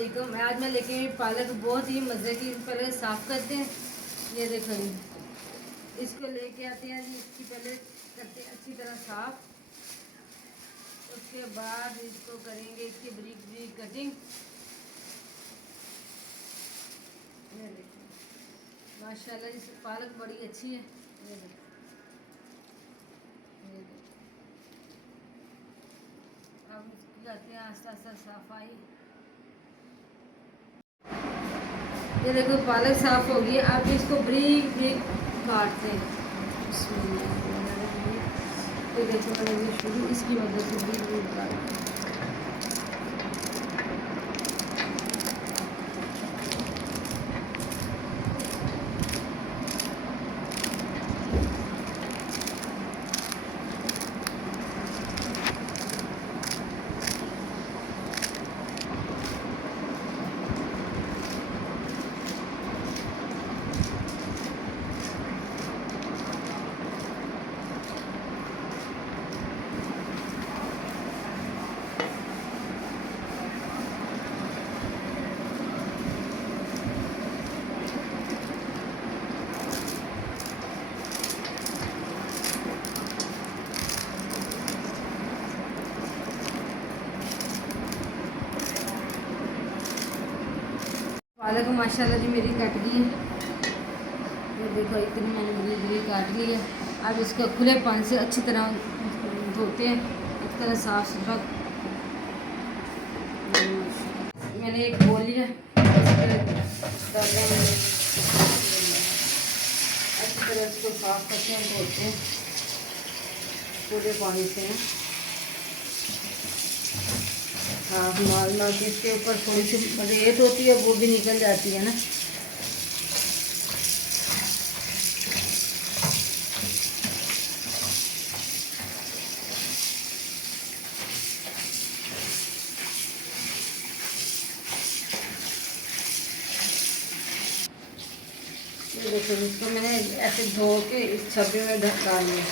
वालेकुम। आज मैं लेके आई पालक, बहुत ही मज़े की। पहले साफ़ करते हैं, ये देखो जी, इसको लेके आते हैं जी। इसकी पहले करते हैं अच्छी तरह साफ़। उसके बाद इसको करेंगे इसकी बारीक बारीक कटिंग। ये देखो माशाल्लाह जी, पालक बड़ी अच्छी है। ये देखो, ये देखो। अब इसकी करते हैं आस्ता आस्ता सफाई। ये देखो पालक साफ़ होगी। अब इसको बारीक बारीक काटते हैं। ये देखो मैंने शुरू इसकी वजह से बारीक बारीक काट। पालक माशाल्लाह जी मेरी कट गई है। ये देखो इतनी मैंने बड़ी बड़ी काट ली है। अब इसको खुले पानी से अच्छी तरह धोते हैं, एक तरह साफ सुथरा। मैंने एक बोल लिया, अच्छी तरह इसको साफ करते हैं, धोते हैं पूरे पानी से। हाँ, माल माल के इसके ऊपर थोड़ी सी रेत होती है, वो भी निकल जाती है ना। ये देखो इसको मैंने ऐसे धो के इस छब्बे में डाल लिया।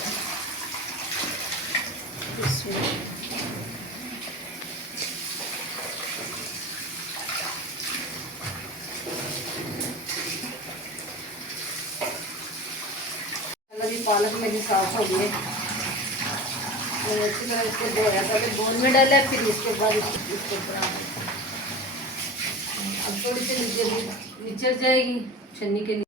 पालक मेरी साफ हो गई है। अच्छी तरह इसको धोया, पहले बोल में डाला, फिर इसके बाद इसको अब थोड़ी सी निचर जाएगी छन्नी के लिए।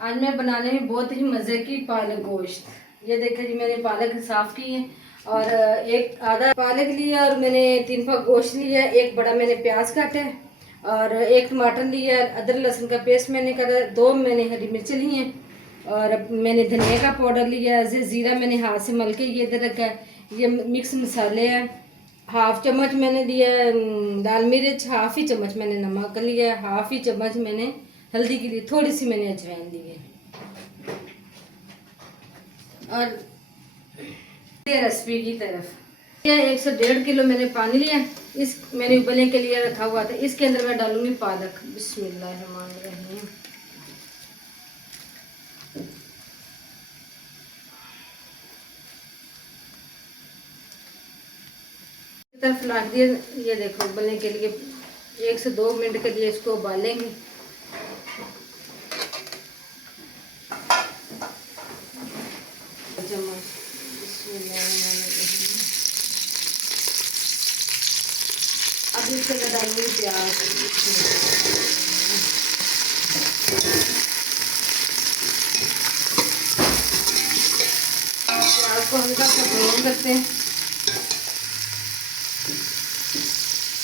आज मैं बनाने में बहुत ही मज़े की पालक गोश्त। ये देखिए जी, मैंने पालक साफ़ की है और एक आधा पालक लिया और मैंने 3 पाव गोश्त लिया। एक बड़ा मैंने प्याज काटा है और एक टमाटर लिया। अदरक लहसुन का पेस्ट मैंने करा। 2 मैंने हरी मिर्च ली हैं और मैंने धनिया का पाउडर लिया है। ज़ीरा मैंने हाथ से मल के ये इधर रखा है। ये मिक्स मसाले हैं। हाफ चम्मच मैंने दिया लाल मिर्च, हाफ ही चम्मच मैंने नमक लिया, हाफ ही चम्मच मैंने हल्दी के लिए थोड़ी सी मैंने अजवाइन दी है। और रेसिपी की तरफ 1 से 1.5 किलो मैंने पानी लिया। इस मैंने उबलने के लिए रखा हुआ था। इसके अंदर मैं डालूंगी पालक। बिस्मिल्लाहिर्रहमानिर्रहीम। तरफ ला दिया। ये देखो उबलने के लिए 1 से 2 मिनट के लिए इसको उबालेंगे। अब इसके अंदर डालूंगी प्याज। प्याज को हल्का सा ब्राउन करते हैं।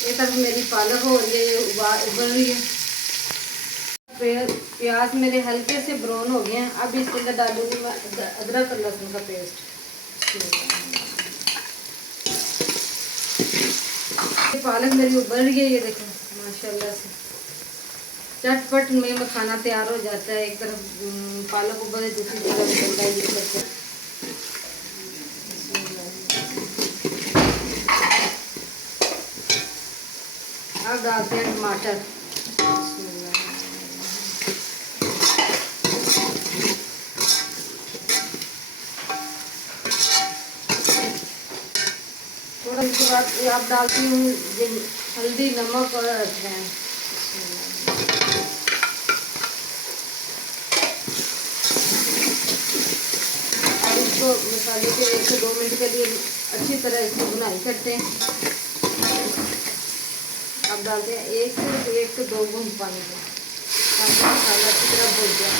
ये तरफ मेरी पालक हो रही है, ये उबल रही है। प्याज मेरे हल्के से ब्राउन हो गए हैं। अब इसके अंदर डालूंगी मैं अदरक और लहसुन का पेस्ट। पालक मेरी उबल रही है, ये देखो माशाल्लाह से चटपट में खाना तैयार हो जाता है। एक तरफ पालक उबले, दूसरी तरफ उबलता है। ये करके अब डालते हैं टमाटर। बाद आप डालती हूँ हल्दी, नमक और अजवाइन। अब इसको मसाले के 1 से 2 मिनट के लिए अच्छी तरह इसकी भुनाई करते हैं। अब डालते हैं 1 से 2 बूंद पानी का, ताकि मसाला अच्छी तरह भुन जाए,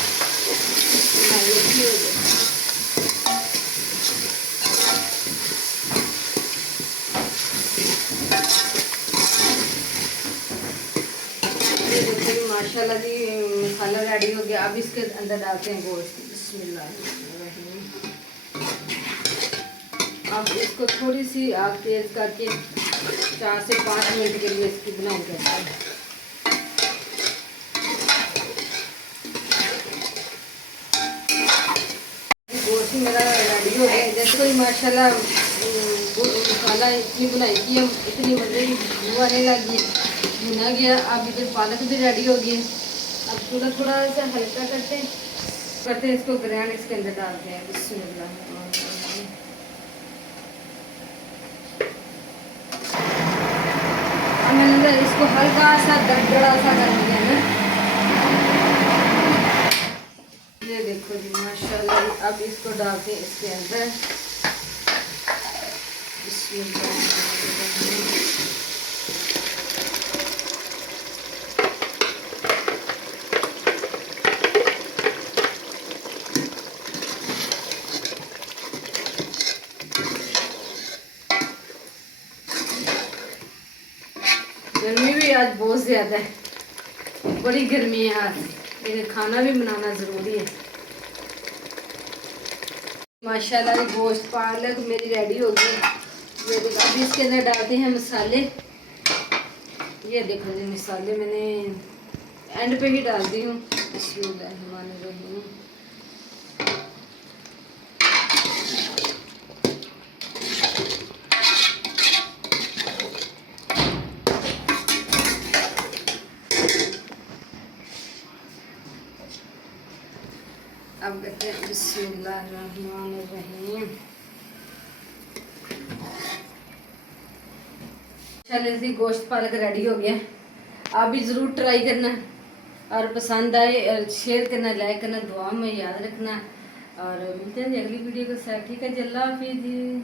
भुनाई अच्छी हो जाए। ये देखिए माशाल्लाह जी मसाला रेडी हो गया। अब इसके अंदर डालते हैं गोश्त। बिस्मिल्लाहिर्रहमानिर्रहीम। अब इसको थोड़ी सी आग तेज करके 4 से 5 मिनट के लिए इसकी बुनाई करते हैं। गोश्त मेरा रेडी हो गया। जैसे कोई माशाल्लाह मसाला इतनी बुनाई की है, इतनी मज़े की खुशबू आने लगी, भुना गया। अब इधर पालक भी रेडी हो गई। अब थोड़ा थोड़ा सा हल्का करते हैं इसको ग्रैंड इसके अंदर डालते हैं। बिस्मिल्लाहिर्रहमानिर्रहीम। अब मैंने इसको हल्का सा दरदरा सा कर दिया ना। ये देखो जी माशाल्लाह। अब इसको डालते हैं इसके अंदर। बिस्मिल्लाहिर्रहमानिर्रहीम। गर्मी भी आज बहुत ज़्यादा है, बड़ी गर्मी है आज, लेकिन खाना भी बनाना ज़रूरी है। माशाल्लाह गोश्त पालक मेरी रेडी हो गई। ये देखो अभी इसके अंदर डालते हैं मसाले। ये देखो जी मसाले मैंने एंड पे ही डाल दी हूँ। बिस्मिल्लाहिर्रहमानिर्रहीम। अब कहते हैं बिस्मिल्लाहिर्रहमानिर्रहीम। चलिए जी गोश्त पालक रेडी हो गया। आप भी ज़रूर ट्राई करना, और पसंद आए और शेयर करना, लाइक करना, दुआ में याद रखना। और मिलते हैं अगली वीडियो के साथ। ठीक है जी, अल्लाह हाफिज़ जी।